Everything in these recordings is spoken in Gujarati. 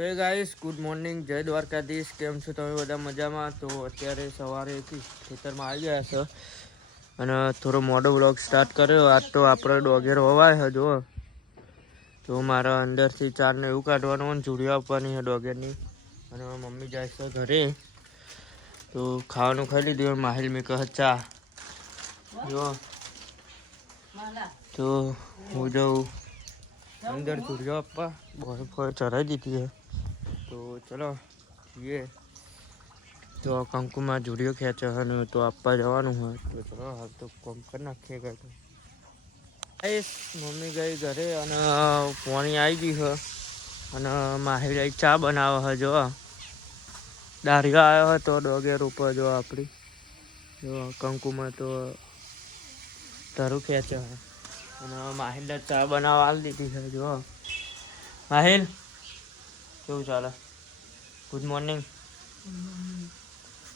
તો એ ગાઈસ ગુડ મોર્નિંગ, જય દ્વારકાધીશ. કેમ છો તમે બધા? મજામાં? તો અત્યારે સવારે ખેતરમાં આવી ગયા છે અને થોડો મોડો બ્લોગ સ્ટાર્ટ કર્યો. આજ તો આપણે ડોગેર હોવાય છે જો. તો મારા અંદરથી ચારને એવું કાઢવાનું અને ચૂડીઓ આપવાની છે ડોગેરની. અને મમ્મી જાય છે ઘરે, તો ખાવાનું ખાઈ લીધું. માહિલ મેં કહે ચા જો, તો હું જાઉં અંદર ચૂડીઓ આપવા. બહુ ચઢાઈ દીધી है, तो चलो ये तो કંકુમાં જુડીઓ ખેંચે અને તો આપવા જવાનું હોય. તો ચલો હાલ તો કોમ કરી નાખીએ. ગઈ મમ્મી ગઈ ઘરે અને પાણી આવી ગઈ છે અને માહિર ચા બનાવે છે જો. દારિયો આવ્યો હતો ડોગેર ઉપર જો આપણી જો. કંકુમાં તો ધરું ખેંચે છે અને માહિલને ચા બનાવવા આવી દીધી છે જો. માહિલ કેવું ચાલે? Good morning.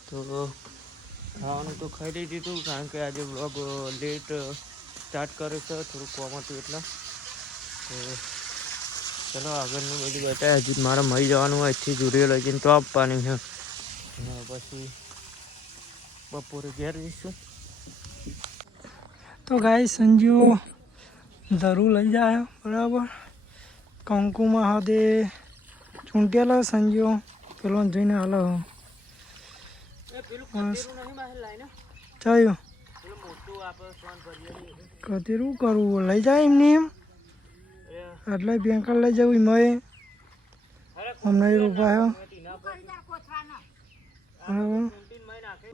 તો ખાવાનું તો ખાઈ દીધું કારણ કે આજે બ્લોગ લેટ સ્ટાર્ટ કર્યો છે, થોડું કોમ હતું એટલે. તો ચલો આગળનું બધું બતાવે. હજી મારે મળી જવાનું હોય, અહીંથી જુડીઓ લઈ જઈને તો આપવાની છે અને પછી બપોરે ઘેર જઈશું. તો ગાય સંજુ ધરું લઈ જાય બરાબર. કંકુમાં હાથે ચૂંટેલો સંજુ પેલો જોઈને હાલો ચાલ્યું કતેરું કરવું લઈ જાય એમને એમ. એટલે બેંકર લઈ જવું એમાં અમને રૂપિયા બરાબર.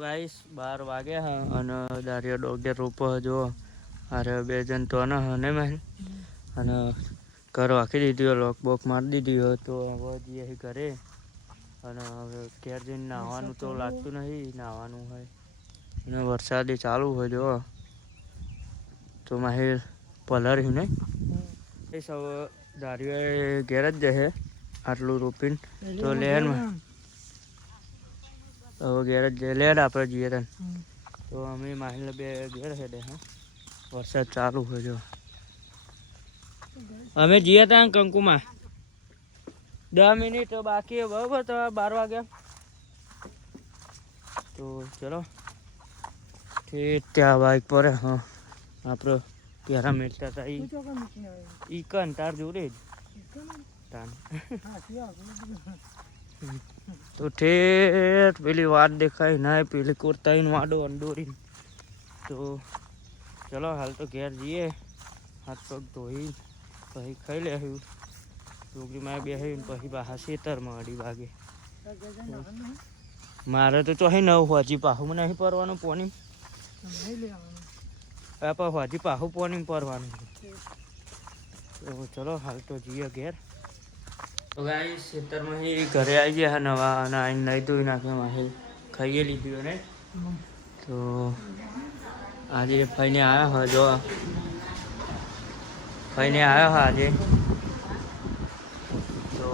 ગાઈસ 12 વાગ્યા હા અને દારિયો ડોગેર રોપો જો. અરે 2 જણ તો ને હને મેં અને ઘર વાંકી દીધી હોય, લોક બોક મારી દીધી હોય. તો હવે જઈએ ઘરે અને હવે ઘેર જઈને નાહવાનું તો લાગતું નહીં, નાહવાનું હોય અને વરસાદે ચાલુ હોય જો. તો માહિર પલર્યું નહીં એ સૌ દારિયો ઘેર જ જશે આટલું રોપીને. તો લેનમાં હવે ઘેર જ જઈએ. લેડ આપણે જઈએ તને. તો અમે માહિલને 2 ઘેર હેડે હા, વરસાદ ચાલુ હોય જો. અમે જઈએ ત્યાં કંકુમાં 10 મિનિટ બાકી બરાબર. તો 12 વાગ્યા. તો ચલો ત્યાં બાઈક પર હા આપણે પહેલાં મેળતા હતા ઈ કન તાર જોડે જ તો ઠેઠ પેલી વાત દેખાય ના પેલી કુર્તાઈને વાડો અંડોરી. તો ચલો હાલ તો ઘેર જઈએ, હાથ પગ ધોઈ પછી ખાઈ લેવું. ડોગરીમાં બેસીને પછી પાછા ખેતરમાં 2:30 વાગે. મારે તો ચોહી 9 હજી પાછું નહીં પરવાનું પોની. હજી પાછું પોની પરવાનું. તો ચલો હાલ તો જઈએ ઘેર. તો ગાઈસ ખેતરમાં ઘરે આવી ગયા નવા અને આઈને નહીં ધોઈ નાખ્યા. માહિલ ખાઈએ લીધું ને. તો આજે ફઈને આવ્યા હોય જો. ફઈને આવ્યો હા આજે. તો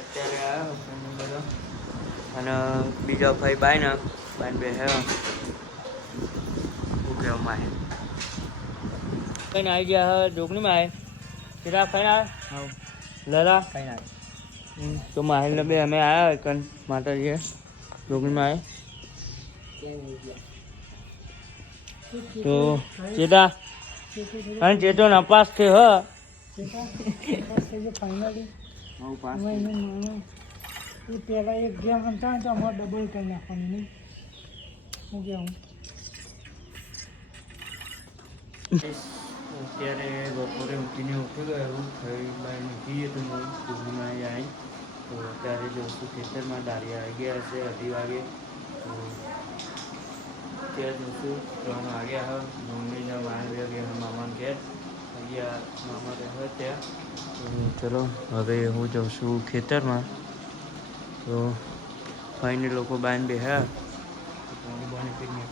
અત્યારે આવ્યો બધો અને બીજો ભાઈ બાઈને બે શું કહેવું માહિલ ફઈને આવી ગયા હવે ડોકણીમાં આવે. કેટલા ફઈને આવે હા લલા ફઈને આવે. તો માહિલને 2 અમે આવ્યા કન માતાજી ડોકણીમાં આવે. તો ચેતા અને ચેતો નપાસ છે હ પેલા એક ગેમ રમતા તો અમારે ડબલ કરી નાખવાની નહીં. શું કહેવું અત્યારે બપોરે ઉઠીને ઉઠી ગયો એવું ખાઈ બાઈ મૂકીએ તો સ્કૂલમાં આવી. તો અત્યારે જોશું ખેતરમાં દારિયા આવી ગયા હશે 2:30 વાગે. તો ત્યાં જોશું 3 વાગ્યા હા. મમ્મીને મારે ગયા મામાને ઘેર અહીંયા મામા રહે ત્યાં. તો ચલો હવે હું જાઉં છું ખેતરમાં. તો ફાઈને લોકો બાઈને બેહ્યા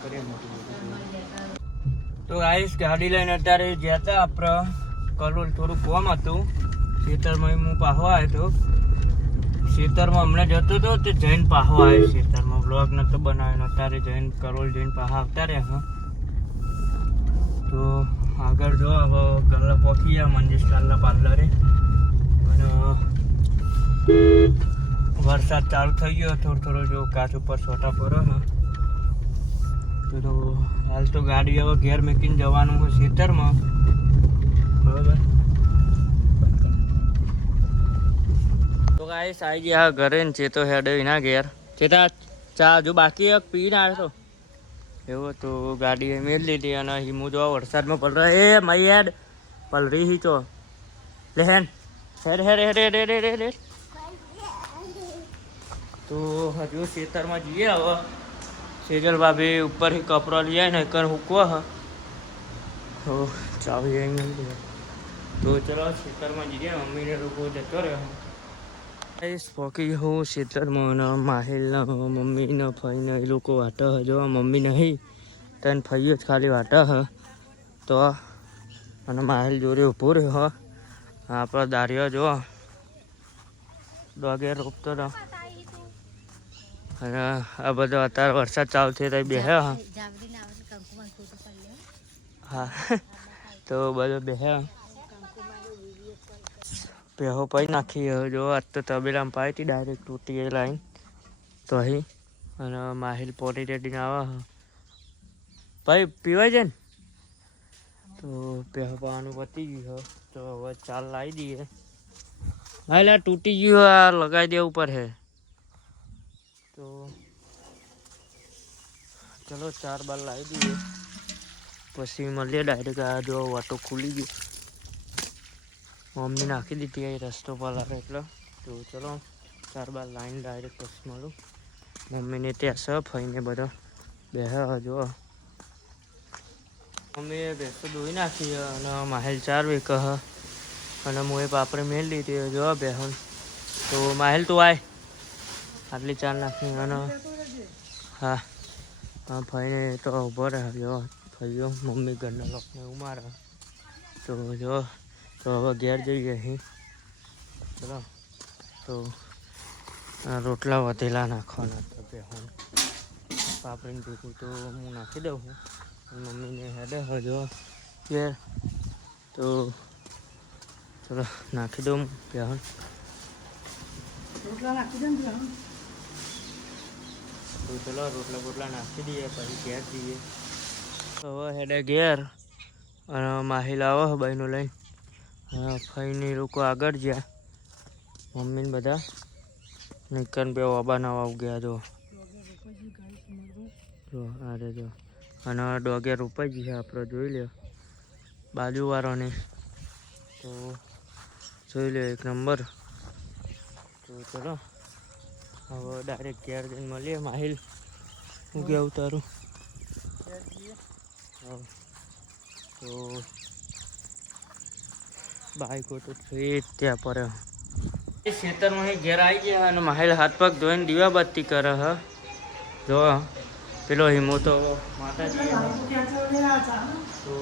કરીએ. તો આઈશ ગાડી લઈને અત્યારે જ્યાં હતા આપણે કલોલ થોડું કોમ હતું ખેતરમાં. હું પાહો આવ્યો હતો ખેતરમાં હમણાં જતો હતો તે જઈને પાહો આવ્યો ખેતરમાં. બ્લોગ નહોતો બનાવ્યો. અત્યારે જઈને કલોલ જઈને પાહા આવતા રહ્યા હા. તો આગળ જો હવે ગલ્લા પહોંચી ગયા મંજીસ કાલના પાર્લરે અને વરસાદ ચાલુ થઈ ગયો થોડો જો કાચ ઉપર છોટા પડો ને તો હાલ તો ગાડી હવે ઘેર મૂકીને જવાનું છે ખેતરમાં બરાબર. તો ગાઈસ આવી ગયા ઘરે ને ચેતો હેડે એના ઘેર ચેતા ચા હજુ બાકી પીને આવ્યો તો એવું તો ગાડી મેળ લીધી અને હિમુ જો વરસાદમાં પડ એ મઈ હેડ પલરી હી તો લે હેડ હેડ હેડ હેડ હેડ હેડ હેડ તો હજુ ખેતરમાં જઈએ હવે સેજલ ભાભી ઉપરથી કપડો લઈએ ને કર હુકવો હ તો ચાવી અહીં તો ચલો ખેતરમાં જઈએ મમ્મીને લોકો જતો રહ્યો પોકી હું ખેતરમાં માહિલના મમ્મીને ફઈને એ લોકો વાટે હ જો મમ્મી નહીં તને ફઈએ જ ખાલી વાટે હ તો અને માહિલ જોડે ઊભો રહ્યો હ આપણો દારિયો જો ડોગે રોપતો હતો અને આ બધો અત્યારે વરસાદ ચાલુ થયો તો બેહ્યો હા તો બધો બેહ્યો પેહો પાઈ નાખી જો આજ તો તબેલામાં પાઈ હતી ડાયરેક્ટ તૂટી એ લાઈન તો અહીં અને માહિલ પોટી રેડીને આવે ભાઈ પીવાય છે ને તો પેહો પાવાનું પતી ગયું તો હવે ચાલ લાવી દઈએ હા એટલે તૂટી ગયું આ લગાવી દેવું ઉપર હે તો ચલો 4 બાર લાવી દઈએ પછી મળીએ ડાયરેક્ટ આ જો વાટો ખુલી ગયો મમ્મી નાખી દીધી એ રસ્તો પર એટલે તો ચલો 4 બાર લાઈન ડાયરેક્ટ પછી મળું મમ્મીને ત્યાં સફ ફઈને બધો બેહ જો મમ્મીએ ભેંસો ધોઈ નાખી અને માહેલ 4 વીક અને હું એ પાપડે મેળ લીધી જો બેહન તો માહેલ તું આય આટલી 4 નાખી અને હા હા ફઈને તો ઉભો રહે જો ફઈયો મમ્મી ઘરના લોકોને ઉમારે તો જો તો હવે ઘેર જઈએ અહીં ચલો તો રોટલા વધેલા નાખવાના તો બેહું પાપડીને ભેગું તો હું નાખી દઉં છું મમ્મીને હેડે હજો ઘેર તો ચલો નાખી દઉં બેહન રોટલા નાખી દે ને તો ચલો રોટલા બોટલા નાખી દઈએ પછી ઘેર જઈએ હવે હેડે ઘેર અને માહિલ આવો બાઈનું લઈને ફઈને લોકો આગળ ગયા મમ્મીને બધા નિકન બે વાબા નવા ગયા જો અરે જો અને ડોગે રોપાઈ ગઈ આપણે જોઈ લ્યો બાજુવાળાને તો જોઈ લ્યો 1 નંબર તો ચલો હવે ડાયરેક્ટ ઘેર જઈને મળીએ માહિલ હું કેવું તારું તો બાઈકો તો ત્યાં પર ખેતરમાં ઘેર આવી ગયા અને માહિલ હાથ પગ ધોઈને દીવા બત્તી કરે હ જો પેલો હિમો તો માતાજી તો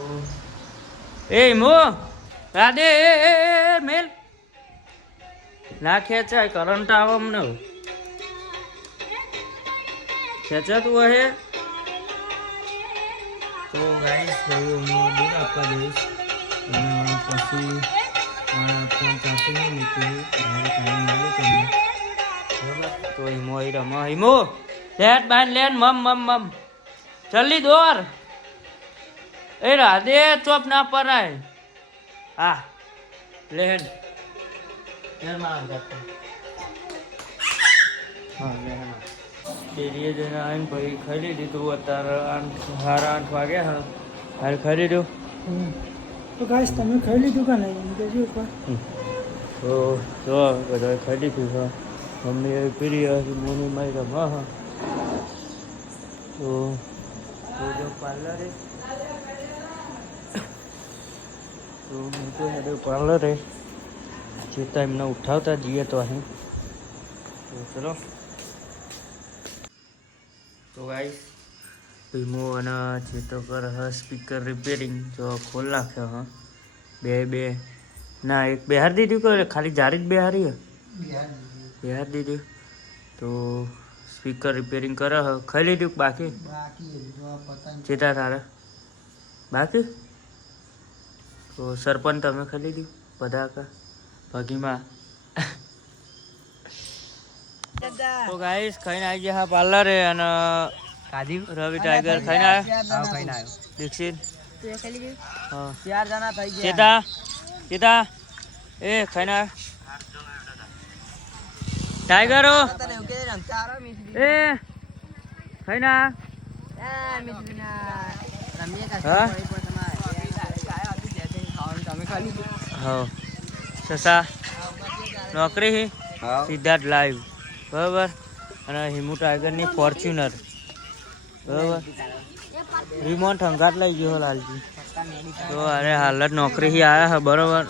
એ હિમો રાધે એ મેલ ના ખેંચાય કરંટ આવે અમને ખેંચાતું હે તો ગાઈસ હું દૂધ આપવા જઈશ અને પછી ફોન ચાર્જિંગ મૂકી તો હિમો રમ હિમો લેટ બાન લેન મમ જલ્દી દોર એ રાધે ચોપ ના પરાય હા લેન લેન ડેરીએ જઈને આવીને પછી ખાઈ લીધું અત્યારે 8:30 વાગ્યા હા હાલ ખાઈ લીધું તો ગાઈસ તમે ખાઈ લીધું કે નહીં એમ કહેજો એકવાર તો જો બધા ખાઈ લીધું હા મમ્મી પીરી હતી મોની મારી રમવા હા તો જો પાર્લરે તો હું તો હેડે પાર્લરે ચેતા એમને ઉઠાવતા જઈએ તો અહીં તો ચલો તો ગાઈસ વીમો અને ચેતો કર સ્પીકર રિપેરિંગ જો ખોલ નાખ્યો હા બે ના એક બહાર દીધું કે ખાલી જારી જ બહારી બહાર દીધું તો સ્પીકર રિપેરિંગ કરે હ ખાઈ લીધું બાકી ચેતા તારે બાકી તો સરપંચ તમે ખાઈ લીધું બધા કા ભગીમાં તો ગાઈસ ખાઈને આવી ગયા પાર્લર અને રવિ ટાઈગર ખાઈને આવ્યો દીક્ષિત હા 4 જણા થઈ ગયા ચેતા એ ખાઈને આવ્યો ટાઈગરો એ ખાઈને હા સસા નોકરી સિદ્ધાર્થ લાઈવ બરાબર અને હિમુ ટાઈગરની ફોર્ચ્યુનર બરાબર રિમોટ હંગાટ લઈ ગયો લાલજી તો અરે હાલ જ નોકરીથી આવ્યા હે બરાબર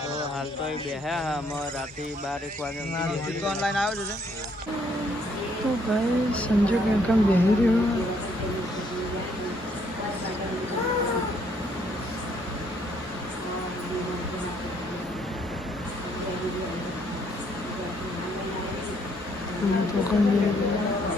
તો હાલ તો એ બેહ્યા હા અમે રાતે 12-1 વાગે ઓનલાઈન આવ્યો છે તો ભાઈ સંજુ કામ બેહી રહ્યો તો